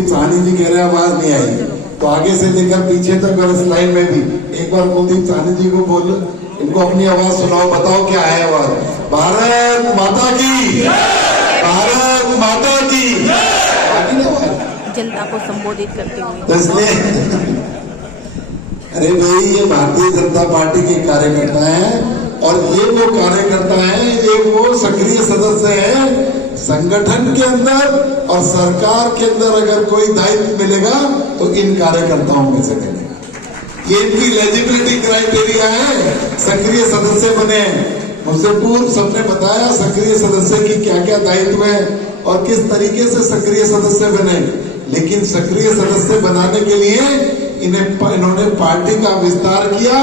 कुलदीप साहनी जी कह रहे हैं आवाज नहीं आई, तो आगे से लेकर पीछे तक और इस लाइन में भी एक बार कुलदीप साहनी जी को बोल, इनको अपनी आवाज सुनाओ, बताओ क्या है आवाज। भारत माता की, भारत माता की। जनता को संबोधित करते हुए तो इसलिए अरे भाई, ये भारतीय जनता पार्टी के कार्यकर्ता हैं और ये वो कार्यकर्ता हैं, ये वो सक्रिय सदस्य हैं संगठन के अंदर और सरकार के अंदर। अगर कोई दायित्व मिलेगा तो इन कार्यकर्ताओं में से मिलेगा। ये इनकी एलिजिबिलिटी क्राइटेरिया है, सक्रिय सदस्य बने। मुझसे पूर्व सबने बताया सक्रिय सदस्य की क्या क्या दायित्व है और किस तरीके से सक्रिय सदस्य बने। लेकिन सक्रिय सदस्य बनाने के लिए इन्होंने पार्टी का विस्तार किया।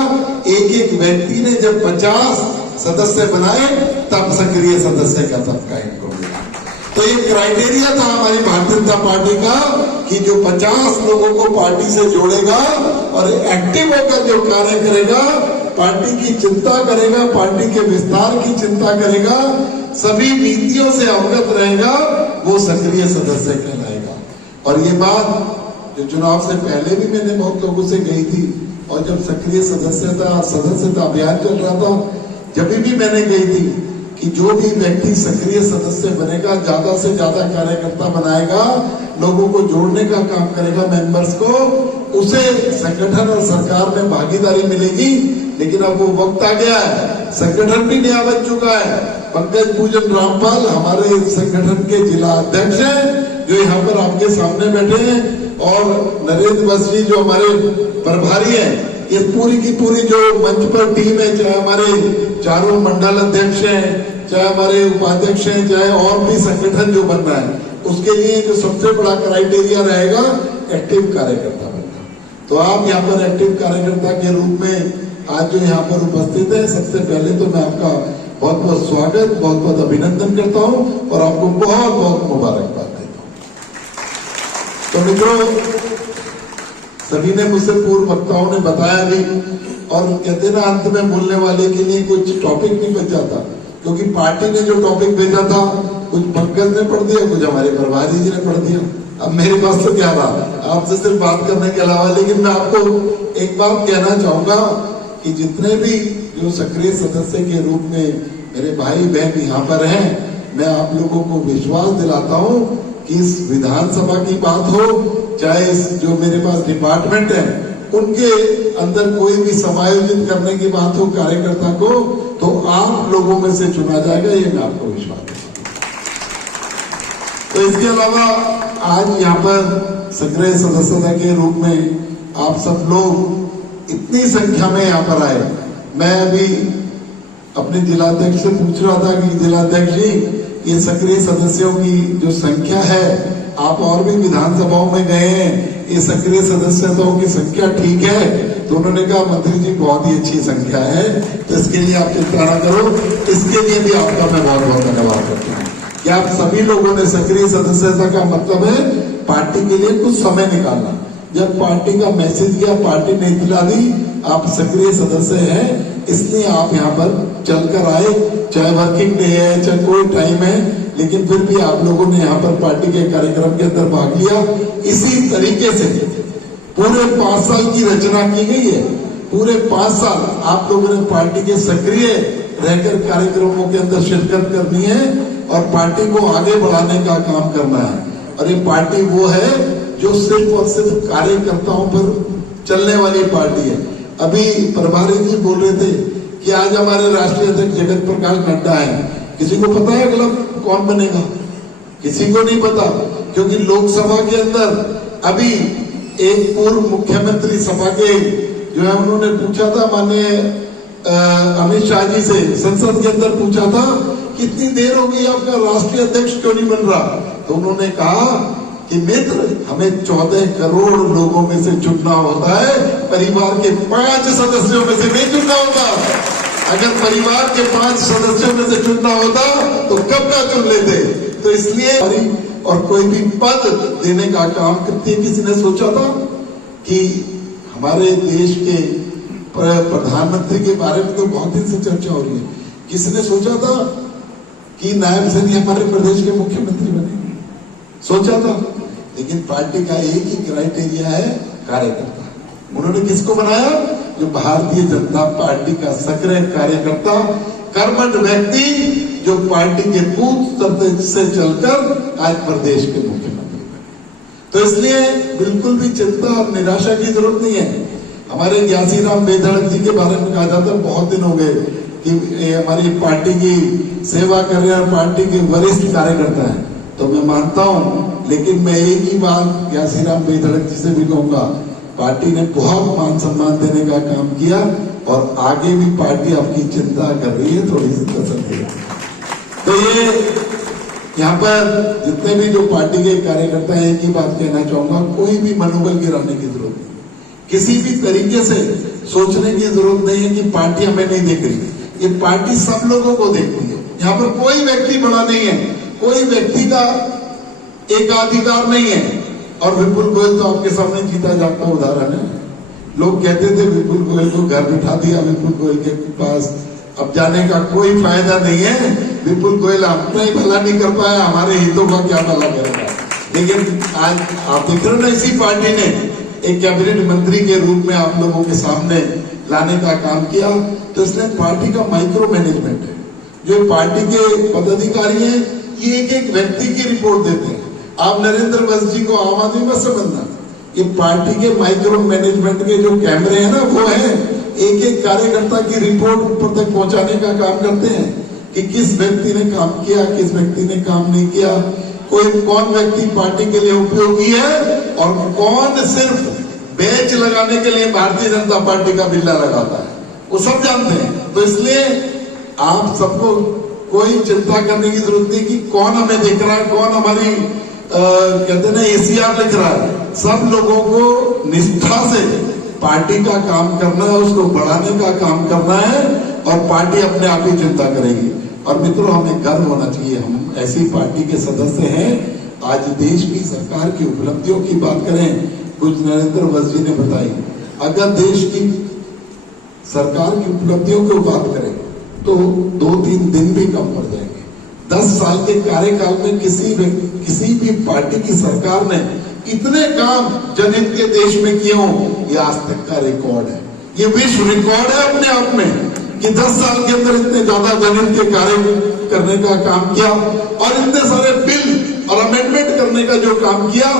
एक एक व्यक्ति ने जब 50 सदस्य बनाए तब सक्रिय सदस्य का तबका इनको मिला। तो ये क्राइटेरिया था हमारी भारतीय जनता पार्टी का कि जो 50 लोगों को पार्टी से जोड़ेगा और एक्टिव होकर जो कार्य करेगा, पार्टी की चिंता करेगा, पार्टी के विस्तार की चिंता करेगा, सभी नीतियों से अवगत रहेगा, वो सक्रिय सदस्य कहलाएगा। और ये बात जो चुनाव से पहले भी मैंने बहुत लोगों से कही थी, और जब सक्रिय सदस्यता अभियान चल रहा था, जब भी मैंने कही थी कि जो भी व्यक्ति सक्रिय सदस्य बनेगा, ज्यादा से ज्यादा कार्यकर्ता बनाएगा, लोगों को जोड़ने का काम करेगा, मेंबर्स को, उसे संगठन और सरकार में भागीदारी मिलेगी। लेकिन अब वो वक्त आ गया है, संगठन भी नया बन चुका है। पंकज पूजन रामपाल हमारे संगठन के जिला अध्यक्ष हैं, जो यहाँ पर आपके सामने बैठे हैं, और नरेंद्र बसरी जो हमारे प्रभारी हैं। ये पूरी की पूरी जो मंच पर टीम है, चाहे हमारे चारों मंडल अध्यक्ष हैं, चाहे हमारे उपाध्यक्ष हैं, चाहे और भी संगठन जो बन रहा है, उसके लिए जो सबसे बड़ा क्राइटेरिया रहेगा एक्टिव कार्यकर्ता बनना। तो आप यहाँ पर एक्टिव कार्यकर्ता के रूप में आज जो यहाँ पर उपस्थित है, सबसे पहले तो मैं आपका बहुत बहुत स्वागत, बहुत बहुत अभिनंदन करता हूँ और आपको बहुत बहुत मुबारकबाद देता हूँ। तो मित्रों, सभी ने मुझसे पूर्व वक्ताओं ने बताया भी, और कहते ना अंत में बोलने वाले के लिए कुछ टॉपिक नहीं बच जाता, क्योंकि पार्टी ने जो टॉपिक भेजा था कुछ पंकज ने पढ़ दिया, कुछ हमारे प्रभारी जी ने पढ़ दिया। अब मेरे पास तो क्या रहा आपसे सिर्फ बात करने के अलावा। लेकिन मैं आपको एक बात कहना चाहूंगा कि जितने भी जो सक्रिय सदस्य के रूप में मेरे भाई बहन यहाँ पर हैं, मैं आप लोगों को विश्वास दिलाता हूँ कि इस विधानसभा की बात हो, चाहे इस जो मेरे पास डिपार्टमेंट है उनके अंदर कोई भी समायोजित करने की बात हो कार्यकर्ता को, तो आप लोगों में से चुना जाएगा, ये मैं आपको विश्वास देता हूँ। तो इसके अलावा आज यहाँ पर सक्रिय सदस्यता के रूप में आप सब लोग इतनी संख्या में यहाँ पर आए। मैं अभी अपने जिलाध्यक्ष से पूछ रहा था कि जिलाध्यक्ष जी, ये सक्रिय सदस्यों की जो संख्या है, आप और भी विधानसभाओं में गए हैं, ये सक्रिय सदस्यताओं की संख्या ठीक है? तो उन्होंने कहा मंत्री जी बहुत ही अच्छी संख्या है, तो इसके लिए आप चिंता न करो। इसके लिए भी आपका मैं बहुत बहुत धन्यवाद करता हूँ कि आप सभी लोगों ने सक्रिय सदस्यता का मतलब है पार्टी के लिए कुछ समय निकालना। जब पार्टी का मैसेज गया, पार्टी ने इत्तला दी आप सक्रिय सदस्य हैं, इसलिए आप यहाँ पर चलकर आए, चाहे वर्किंग डे है, चाहे कोई टाइम है, लेकिन फिर भी आप लोगों ने यहाँ पर पार्टी के कार्यक्रम के अंदर भाग लिया। इसी तरीके से पूरे 5 साल की रचना की गई है। पूरे 5 साल आप लोगों ने पार्टी के सक्रिय रहकर कार्यक्रमों के अंदर शिरकत करनी है और पार्टी को आगे बढ़ाने का काम करना है। और ये पार्टी वो है जो सिर्फ और सिर्फ कार्यकर्ताओं पर चलने वाली पार्टी है। अभी प्रभारी जी बोल रहे थे कि आज हमारे राष्ट्रीय अध्यक्ष जगत प्रकाश नड्डा है। किसी को पता है अगला कौन बनेगा? किसी को नहीं पता, क्योंकि लोकसभा के अंदर अभी एक पूर्व मुख्यमंत्री सभा के जो है उन्होंने पूछा था, माननीय अमित शाह जी से संसद के अंदर पूछा था कितनी देर हो गई आपका राष्ट्रीय अध्यक्ष क्यों नहीं बन रहा? तो उन्होंने कहा कि मित्र, हमें 14 करोड़ लोगों में से चुनना होता है, परिवार के 5 सदस्यों में से नहीं चुनना होता। अगर परिवार के 5 सदस्यों में से चुनना होता तो कब का चुन लेते। तो इसलिए और कोई भी पद देने का काम करती है। किसी ने सोचा था कि हमारे देश के प्रधानमंत्री के बारे में तो बहुत दिन से चर्चा हो रही है, किसी ने सोचा था कि नायब सैनी हमारे प्रदेश के मुख्यमंत्री बने? सोचा था? लेकिन पार्टी का एक ही क्राइटेरिया है, कार्यकर्ता। उन्होंने किसको बनाया? जो भारतीय जनता पार्टी का सक्रिय कार्यकर्ता, कर्मठ व्यक्ति, जो पार्टी के बूथ स्तर से चलकर आज प्रदेश के मुख्यमंत्री बने। तो इसलिए बिल्कुल भी चिंता और निराशा की जरूरत नहीं है। हमारे ज्ञासीराम बेधड़क जी के बारे में कहा जाता है, बहुत दिन हो गए कि हमारी पार्टी की सेवा कर रहे हैं, पार्टी के वरिष्ठ कार्यकर्ता है। तो मैं मानता हूं, लेकिन मैं एक ही बात ज्ञासीराम बेधड़क जी से भी कहूंगा, पार्टी ने बहुत मान सम्मान देने का काम किया और आगे भी पार्टी आपकी चिंता कर रही है, थोड़ी सी तसल्ली। तो ये यहाँ पर जितने भी जो पार्टी के कार्यकर्ता हैं, एक ही बात कहना चाहूंगा, कोई भी मनोबल गिराने की जरूरत नहीं, किसी भी तरीके से सोचने की जरूरत नहीं है कि पार्टी हमें नहीं देख रही। ये पार्टी सब लोगों को देखती है। यहाँ पर कोई व्यक्ति बड़ा नहीं है, कोई व्यक्ति का एकाधिकार नहीं है। और विपुल गोयल तो आपके सामने जीता जागता उदाहरण है। लोग कहते थे विपुल गोयल को घर बिठा दिया, विपुल गोयल के पास अब जाने का कोई फायदा नहीं है, विपुल गोयल अपना ही भला नहीं कर पाया, हमारे हितों का क्या भला करेगा। लेकिन आज आप देख रहे हो, इसी पार्टी ने एक कैबिनेट मंत्री के रूप में आप लोगों के सामने लाने का काम किया। तो इसलिए पार्टी का माइक्रो मैनेजमेंट है। जो पार्टी के पदाधिकारी हैं, ये एक एक व्यक्ति की रिपोर्ट देते हैं। आप नरेंद्र वत्स जी को आम आदमी मत समझना, ये पार्टी के माइक्रो मैनेजमेंट के जो कैमरे हैं ना, वो है एक एक कार्यकर्ता की रिपोर्ट ऊपर तक पहुंचाने का काम करते हैं कि किस व्यक्ति ने काम किया, किस व्यक्ति ने काम नहीं किया, कौन व्यक्ति पार्टी के लिए उपयोगी है और कौन सिर्फ बेच लगाने के लिए भारतीय जनता पार्टी का बिल्ला लगाता है, वो सब जानते हैं। तो इसलिए आप सबको कोई चिंता करने की जरूरत नहीं कि कौन हमें देख रहा है, कौन हमारी कहते ना एसीआर लिख रहा है। सब लोगों को निष्ठा से पार्टी का काम करना है, उसको बढ़ाने का काम करना है और पार्टी अपने आप ही चिंता करेगी। और मित्रों, हमें गर्व होना चाहिए, हम ऐसी पार्टी के सदस्य हैं। आज देश की सरकार की उपलब्धियों की बात करें, कुछ नरेंद्र वत्स जी ने बताई, अगर देश की सरकार की उपलब्धियों की बात करें तो 2-3 दिन भी कम पड़ जाएंगे। 10 साल के कार्यकाल में किसी भी पार्टी की सरकार ने इतने काम जनहित के देश में किए हों, ये आज तक का रिकॉर्ड है। ये विश्व रिकॉर्ड है अपने आप में कि 10 साल के अंदर इतने ज्यादा जनहित के कार्य करने का काम किया और इतने सारे बिल और अमेंडमेंट करने का जो काम किया,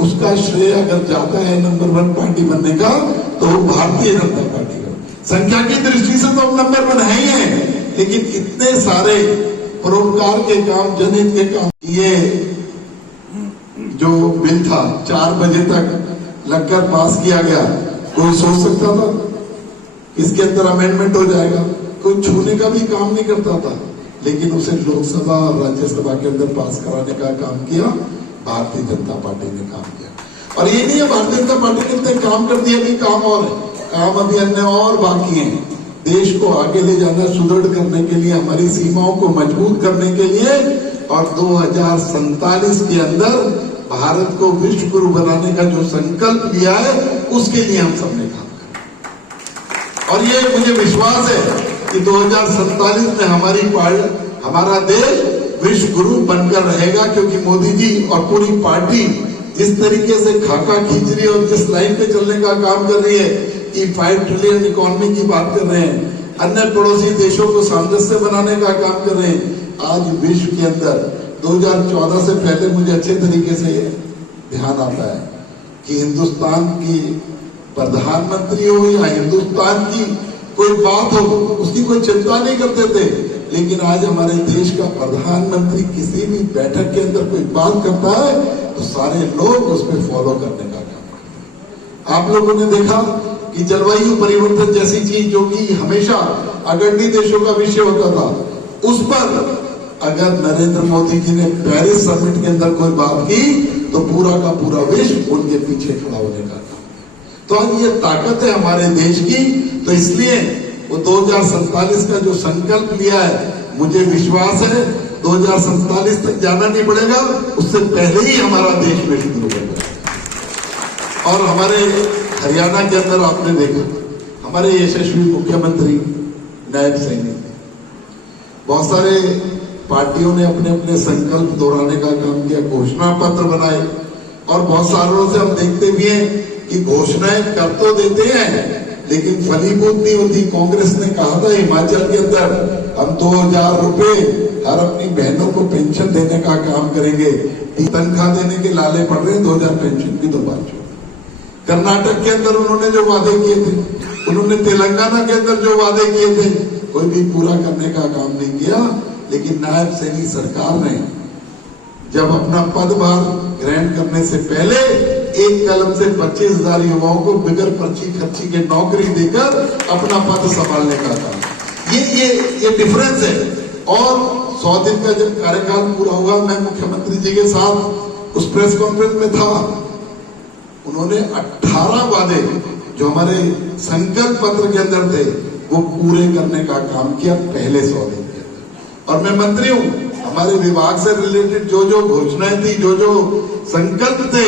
उसका श्रेय अगर जाता है नंबर 1 पार्टी बनने का तो भारतीय जनता पार्टी का। संख्या की दृष्टि से तो नंबर 1 है ही है, लेकिन इतने सारे परोपकार के काम, जनहित के काम, ये जो बिल था 4 बजे तक लगकर पास किया गया, कोई सोच सकता था इसके अंदर अमेंडमेंट हो जाएगा? कोई छूने का भी काम नहीं करता था, लेकिन उसे लोकसभा और राज्यसभा के अंदर पास कराने का काम किया भारतीय जनता पार्टी ने काम किया। और ये नहीं है भारतीय जनता पार्टी ने इतने काम कर दिया, अभी काम और है, काम अभी अन्य और बाकी है। देश को आगे ले जाना, सुदृढ़ करने के लिए, हमारी सीमाओं को मजबूत करने के लिए और 2047 के अंदर भारत को विश्व गुरु बनाने का जो संकल्प लिया है, उसके लिए हम सबने काम किया। और ये मुझे विश्वास है कि 2047 में हमारा देश विश्व गुरु बनकर रहेगा, क्योंकि मोदी जी और पूरी पार्टी जिस तरीके से खाका खींच रही है और जिस लाइन पे चलने का काम कर रही है कि 5 ट्रिलियन इकोनॉमी की बात कर रहे हैं, अन्य पड़ोसी देशों को सामंजस्य बनाने का काम कर रहे हैं। आज विश्व के अंदर 2014 से पहले मुझे अच्छे तरीके से ध्यान आता है कि हिंदुस्तान की प्रधानमंत्री हो या हिंदुस्तान की कोई बात हो, उसकी कोई चिंता नहीं करते थे, लेकिन आज हमारे देश का प्रधानमंत्री किसी भी बैठक के अंदर कोई बात करता है तो सारे लोग उस पर फॉलो करने का काम करते हैं। आप लोगों ने देखा कि जलवायु परिवर्तन जैसी चीज जो कि हमेशा अग्रणी देशों का विषय होता था, उस पर अगर नरेंद्र मोदी जी ने पेरिस समिट के अंदर कोई बात की तो पूरा का पूरा विश्व उनके पीछे खड़ा होने का काम है। तो आज ये ताकत है हमारे देश की। तो इसलिए वो 2047 का जो संकल्प लिया है, मुझे विश्वास है 2047 तक जाना नहीं पड़ेगा, उससे पहले ही हमारा देश विश्व गुरु बन जाएगा। और हमारे हरियाणा के अंदर आपने देखा, हमारे यशस्वी मुख्यमंत्री नायब सैनी, बहुत सारे पार्टियों ने अपने अपने संकल्प दोहराने का काम किया, घोषणा पत्र बनाए, और बहुत सालों से हम देखते भी हैं कि घोषणाएं कर तो देते हैं लेकिन फलीभूत नहीं होती। कांग्रेस ने कहा था हिमाचल के अंदर हम 2000 रुपए हर अपनी बहनों को पेंशन देने का काम करेंगे, तनख्वाह देने के लाले पड़ रहे हैं, 2000 पेंशन की 2 बार छोड़। कर्नाटक के अंदर उन्होंने जो वादे किए थे, उन्होंने तेलंगाना के अंदर जो वादे किए थे, कोई भी पूरा करने का काम नहीं किया। लेकिन नायब सैनी सरकार ने जब अपना पदभार ग्रहण करने से पहले एक कलम से 25,000 युवाओं को बिगर पर्ची खर्ची के नौकरी देकर अपना पद संभालने का काम, ये डिफरेंस है। और 100 दिन का जब कार्यकाल पूरा हुआ, मैं मुख्यमंत्री जी के साथ उस प्रेस कॉन्फ्रेंस में था। उन्होंने 18 वादे जो हमारे संकल्प पत्र के अंदर थे वो पूरे करने का काम किया पहले 100 दिन के अंदर। और मैं मंत्री हूं, हमारे विभाग से रिलेटेड जो जो घोषणाएं थी, जो जो संकल्प थे,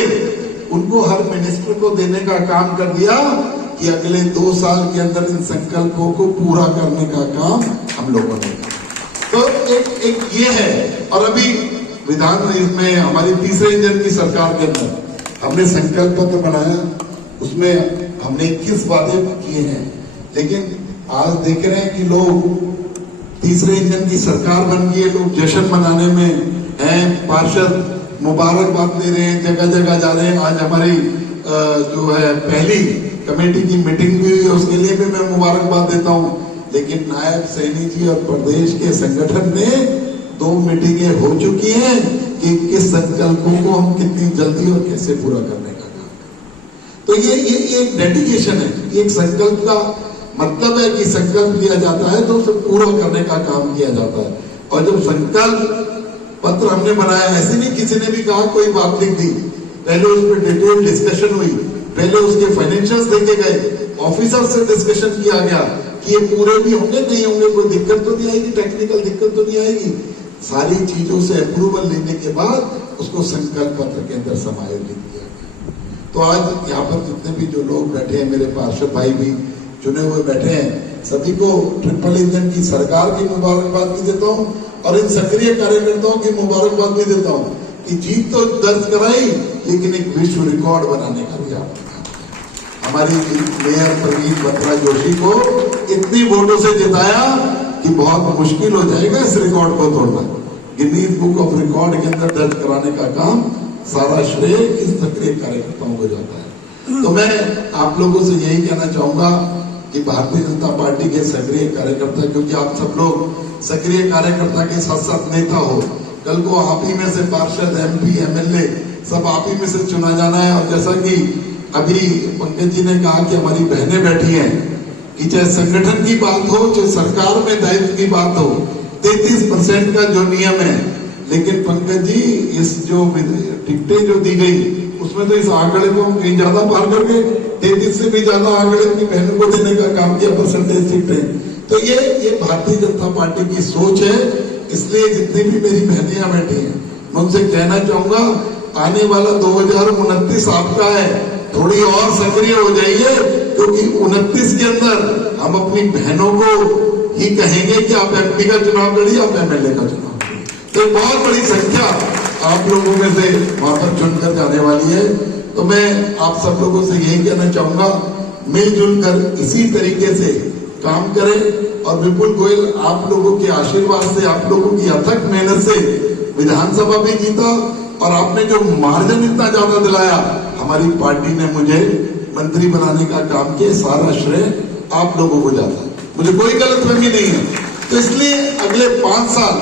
उनको हर मिनिस्टर को देने का काम कर दिया कि अगले 2 साल के अंदर इन संकल्पों को पूरा करने का काम हम लोगों ने। तो एक ये है। और अभी विधान में हमारी तीसरे इंजन की सरकार के अंदर हमने संकल्प पत्र बनाया, उसमें हमने 21 वादे किए हैं। लेकिन आज देख रहे हैं कि लोग तीसरे इंजन की सरकार बन गई है, लोग जश्न मनाने में हैं, पार्षद मुबारकबाद दे रहे हैं, जगह जगह जा रहे हैं। आज हमारी जो है पहली कमेटी की मीटिंग भी हुई है, उसके लिए भी मैं मुबारकबाद देता हूं। लेकिन नायब सैनी जी और प्रदेश के संगठन ने 2 मीटिंगें हो चुकी हैं कि किस संकल्पों को हम कितनी जल्दी और कैसे पूरा करने का काम करें। तो ये एक डेडिकेशन है। एक संकल्प का मतलब है कि संकल्प लिया जाता है तो उसे पूरा करने का काम किया जाता है। और जब संकल्प पत्र हमने बनाया, ऐसे नहीं किसी ने भी कहा कोई बात लिख दी, पहले उस पर डिटेल डिस्कशन हुई, पहले उसके फाइनेंशियल्स देखे गए, ऑफिसर से डिस्कशन किया गया कि ये पूरे भी होंगे नहीं होंगे, कोई दिक्कत तो नहीं आएगी, टेक्निकल दिक्कत तो नहीं आएगी। सारी चीजों से अप्रूवल लेने के बाद उसको संकल्प पत्र के अंदर समायोजित किया गया। तो आज यहाँ पर जितने भी जो लोग बैठे हैं, मेरे पार्षद भाई भी चुने हुए बैठे हैं, सभी को ट्रिपल इंजन की सरकार की मुबारकबाद भी देता हूँ और इन सक्रिय कार्यकर्ताओं की मुबारकबाद भी देता हूँ कि जीत तो दर्ज कराई लेकिन एक विश्व रिकॉर्ड बनाने का भी आपने हमारी मेयर प्रवीण बत्रा जोशी को इतनी वोटों से जिताया कि बहुत मुश्किल हो जाएगा इस रिकॉर्ड को तोड़ना। गिनीज बुक ऑफ रिकॉर्ड के अंदर दर्ज कराने का काम सारा श्रेय इस सक्रिय कार्यकर्ताओं को जाता है। तो मैं आप लोगों से यही कहना चाहूंगा कि भारतीय जनता पार्टी के सक्रिय कार्यकर्ता, क्योंकि आप सब लोग सक्रिय कार्यकर्ता के साथ साथ नेता हो, कल को आप ही में से पार्षद, MP, MLA सब आप ही में से चुना जाना है। और जैसा कि अभी पंकज जी ने कहा कि हमारी बहनें बैठी हैं कि चाहे संगठन की बात हो चाहे सरकार में दायित्व की बात हो, 33% का जो नियम है, लेकिन पंकज जी इस जो टिकटें जो दी गई उसमें तो इस आंकड़े को हम कहीं ज्यादा पार कर गए, 33 से भी ज्यादा आंकड़े अपनी बहनों को देने का काम किया परसेंटेज टिकटें। तो ये भारतीय जनता पार्टी की सोच है। इसलिए जितनी भी मेरी बहनें यहाँ बैठी हैं मैं उनसे कहना चाहूंगा आने वाला 2029 आपका है, थोड़ी और सक्रिय हो जाइए, क्योंकि 29 के अंदर हम अपनी बहनों को ही कहेंगे कि आप MP का चुनाव लड़िए, आप MLA का चुनाव लड़िए। तो एक बहुत बड़ी संख्या आप लोगों में से वहां पर चुनकर जाने वाली है। तो मैं आप सब लोगों से यही कहना चाहूंगा, मिलजुल कर इसी तरीके से काम करें। और विपुल गोयल आप लोगों के आशीर्वाद से, आप लोगों की अथक मेहनत से विधानसभा भी जीता और आपने जो मार्जिन इतना ज्यादा दिलाया, हमारी पार्टी ने मुझे मंत्री बनाने का काम किया, सारा श्रेय आप लोगों को जाता है, मुझे कोई गलतफहमी नहीं है। तो इसलिए अगले 5 साल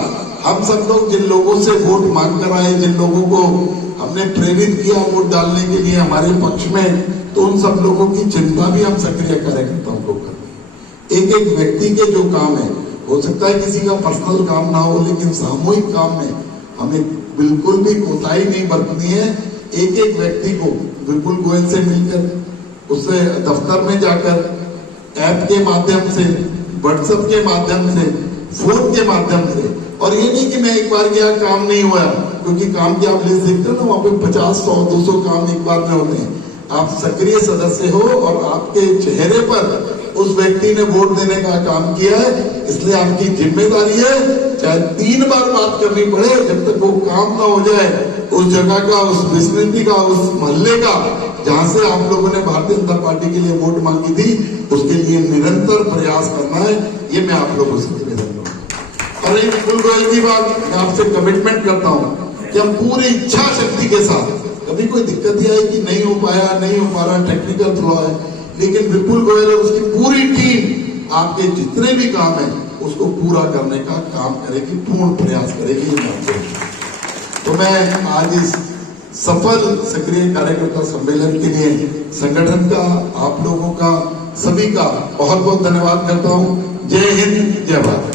हम सब लोग जिन लोगों से वोट मांग कर आए, जिन लोगों को हमने प्रेरित किया वोट डालने के लिए हमारे पक्ष में, तो उन सब लोगों की चिंता भी हम सक्रिय कार्यकर्ताओं को करते हैं। एक एक व्यक्ति के जो काम है, हो सकता है किसी का पर्सनल काम ना हो, लेकिन सामूहिक काम में हमें बिल्कुल भी कोताही नहीं बरतनी है। एक एक व्यक्ति को विपुल गोयल से मिलकर, उससे दफ्तर में जाकर, ऐप के माध्यम से, व्हाट्सएप के माध्यम से, फोन के माध्यम से, और ये नहीं कि मैं एक बार गया काम नहीं हुआ, क्योंकि काम की आप लिस्ट देखते हो ना, वहां पे 50, 100, 200 काम एक बार में होते हैं। आप सक्रिय सदस्य हो और आपके चेहरे पर उस व्यक्ति ने वोट देने का काम किया है, इसलिए आपकी जिम्मेदारी है, चाहे 3 बार बात करनी पड़े, जब तक वो काम ना हो जाए उस जगह का, उस विसमिति का, उस मोहल्ले का जहां से आप लोगों ने भारतीय जनता पार्टी के लिए वोट मांगी थी, उसके लिए निरंतर प्रयास करना है। ये मैं आप लोगों से निवेदन करूंगा। और विपुल गोयल की बात मैं आपसे कमिटमेंट करता हूं कि हम पूरी इच्छा शक्ति के साथ, कभी कोई दिक्कत ही आई कि नहीं हो पाया, नहीं हो पा रहा, टेक्निकल फ्लॉ है, लेकिन विपुल गोयल और उसकी पूरी टीम आपके जितने भी काम है उसको पूरा करने का काम करेगी, पूर्ण प्रयास करेगी। तो मैं आज इस सफल सक्रिय कार्यकर्ता सम्मेलन के लिए संगठन का, आप लोगों का, सभी का बहुत बहुत धन्यवाद करता हूं। जय हिंद, जय भारत।